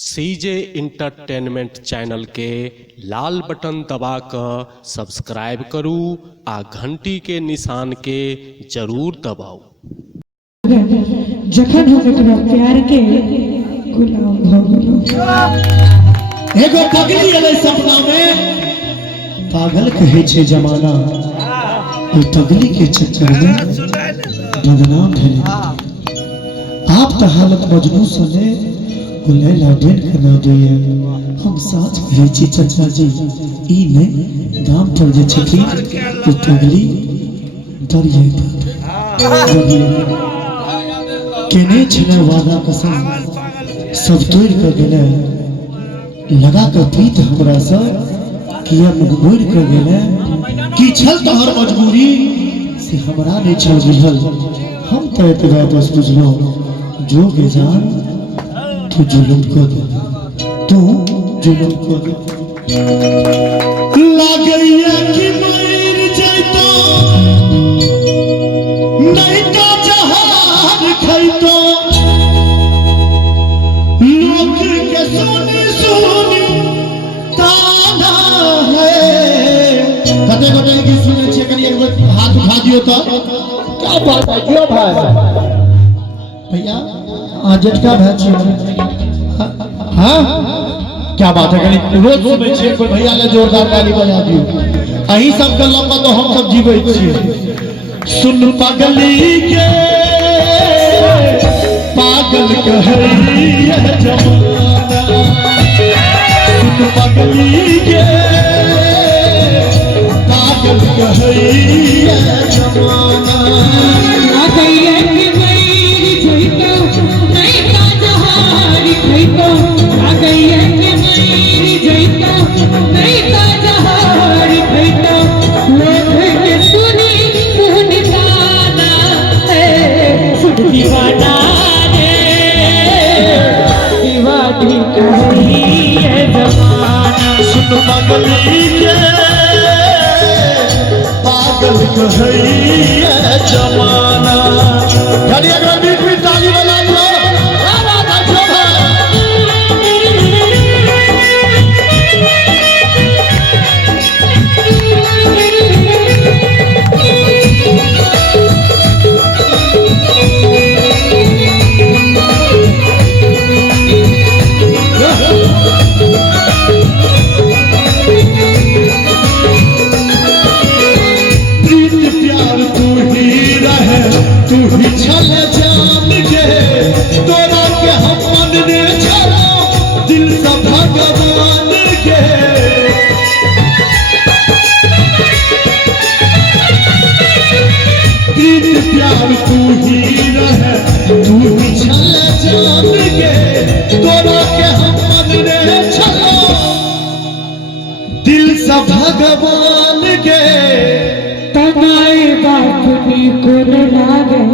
सीजे entertainment channel के लाल button दबाकर subscribe करू आ घंटी के निशान के जरूर दबाऊ। जखन हम एकरा प्यार के गुलाम भ गेलौ, एगो पगली एलै सपना में, पागल कहे छे जमाना, ओ पगली के चक्कर में बदनाम भेलै। आप तो हालत मजबूर सुने लैला डेन करा दिए। हम साथ कहे छी चाचा जी, ई ने गाम पर जे छथि ओ पगली दरिया केने छले वादा कसम, सब तोड़ कर गेले, लगा कर प्रीत हमरा से किया मुंह मोड़ कर गेले। की छल तोहर मजबूरी से हमरा नहीं छल बुझल। हम तो एतबा बस बुझलो, जो बेजान तू जुलम को दे, तू जुलम को दे। लागैया कि मर जैतो, नहीं तो जहान खैतो, लोग के सुनी सुनी ताना है। कते कते की सुने छे, कनी एक बार हाथ उठा दियो तो। क्या बात है, क्यों भाई भैया आज का भाई छे? हाँ क्या बात है, कनी रोज सुने छे, कोई भैया ले जोरदार ताली बजा दियो। अही सब के लम्बा तो हम सब जीवे छिए। सुन पगली के पागल कहैया जमाना, सुन पगली के पागल कहैया जमाना। आ गइया कि मर जइतो, नहीं तो जहान खइतो। आ गइया कि मर जइतो, नहीं तो जहान खइतो। लोग के सुनी सुनी ताना है, सुन दीवाना रे, दीवानी कही है जमाना। सुन पगली के पागल कहैया जमाना। यानी अगर बीच में ताली बजा दो, क्या बात है क्यों तू ही छल जान के, तोरा के हम मनने छलो दिल से भगवान के। प्रीत प्यार तू ही रहे, तू ही छल जान के, तोरा के हम मनने छलो दिल से भगवान के। तनाई बात भी कुल लागे,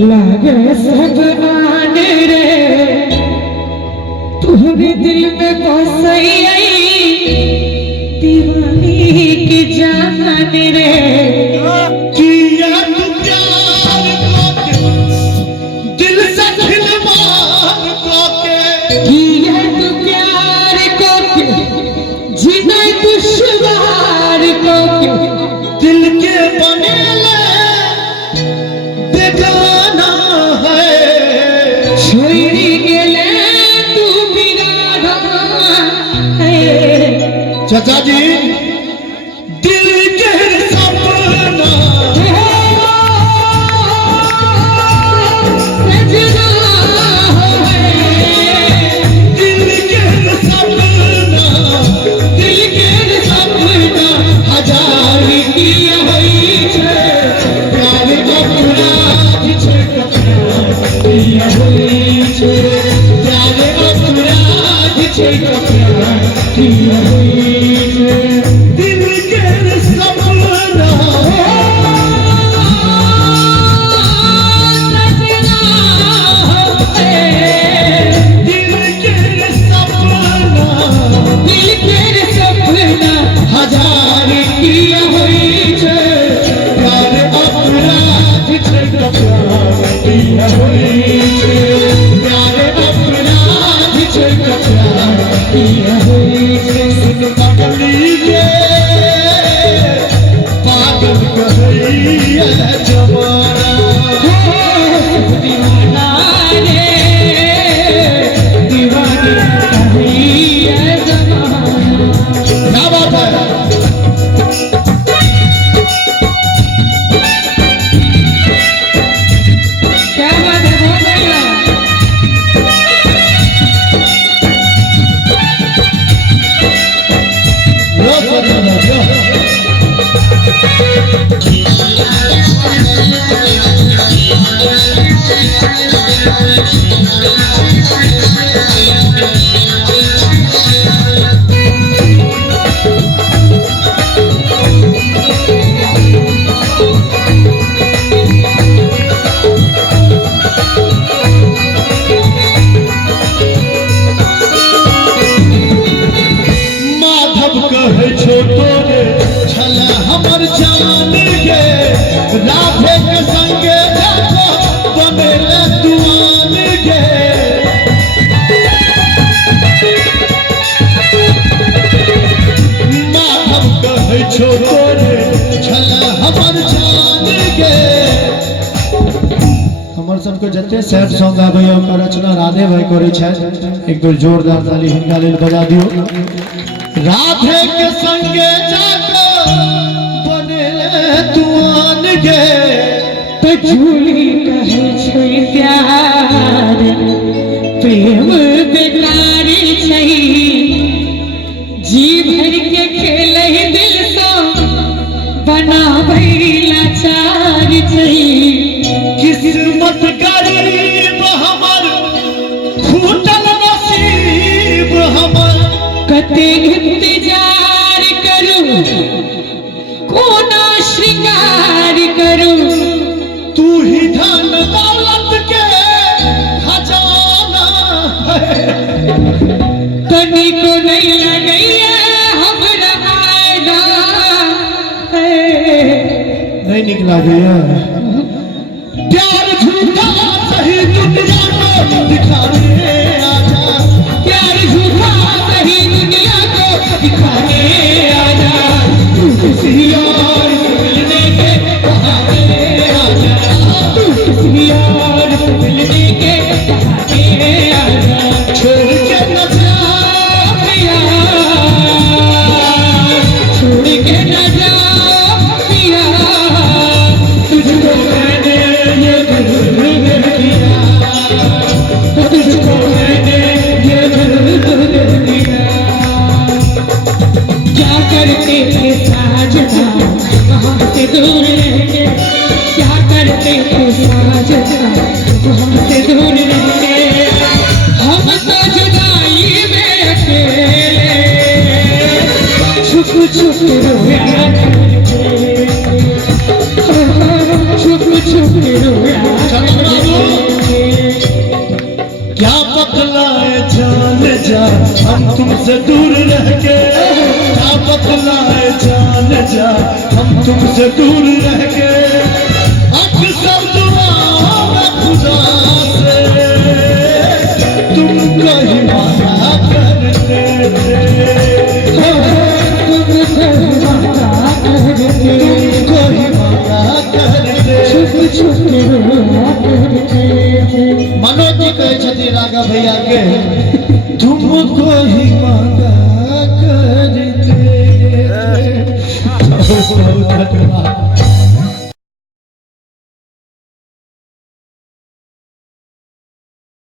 लागे सब आने रे। तुम्हारे दिल में बसई दीवानी की जान रे। किया तू प्यार को के, दिल से खिलवाड़ को के। किया तू प्यार को के, जीना दुश्वार को के। दिल के बनेले बेगाना है, छोड़ी गेले तू बिना है। चाचा जी दिल के सपना सजना है, दिल के सपना, दिल के सपना हजार किया होई छे। प्यार अपराध छे, किया होई छे। प्यार अपराध छे, किया होई छे। दिल के सपना सजना है, दिल के सपना, दिल के सपना हजार किया होई छे। प्यार अपराध छे, किया होई छे। प्यार अपराध छे। का प्यार किया है सुन पगली के पागल कहैया जमाना दीवाना रे दीवानी कहैया जमाना। क्या बात है क्या बात है, बहुत बढ़िया। माधव कहे छोटो रे छला हमर जान गे राधे के संगे जाको बनेले दुआन गे माधव कहे छोटो रे छला हमर जान गे हमर सबके जते सैड सॉन्ग आबै ओकर रचना राधे भाई करै छै एक दो जोरदार ताली हिनका लेल बजा दियो राधे के संगे जाको बनेले दुआन गे तो झूली कहे छै प्यार प्रेम बेकारी छै जी भर के खेलै दिल सँ बनाबै लाचार छै किस्मत गरीब हमर फूटल नसीब हमर कते इंतजार करूं कोना श्रृंगार करूं तू ही धन दौलत के खजाना है कनी को नहीं लगैया हमरा आएगा नहीं निक लागैया प्यार झूठा सही दुनिया को दिखाने आजा प्यार झूठा सही दुनिया को दिखाने आजा तू किसी और से मिलने के बहाने आजा तू किसी और से मिलने के बहाने आजा छोड़ के न जा पिया छोड़ के न जा पिया तुझको मैंने ये दिल दिया तुझको मैंने ये दिल दिया क्या करते थे साजना हमसे दूर रह के क्या करते थे साजना हमसे दूर रह के हम तो जुदाई में अकेले छुप छुप रोया करते छुप छुप रोया करते क्या बतलाए जान जा हम तुमसे दूर रह के क्या बतलाए जान जा हम तुमसे दूर रह के अक्सर दुआओं में खुदा से तुमको ही माना करते थे तुमको ही माना करते मनोज जी कहे छथि राघव भैया के तुमको ही मांगा करते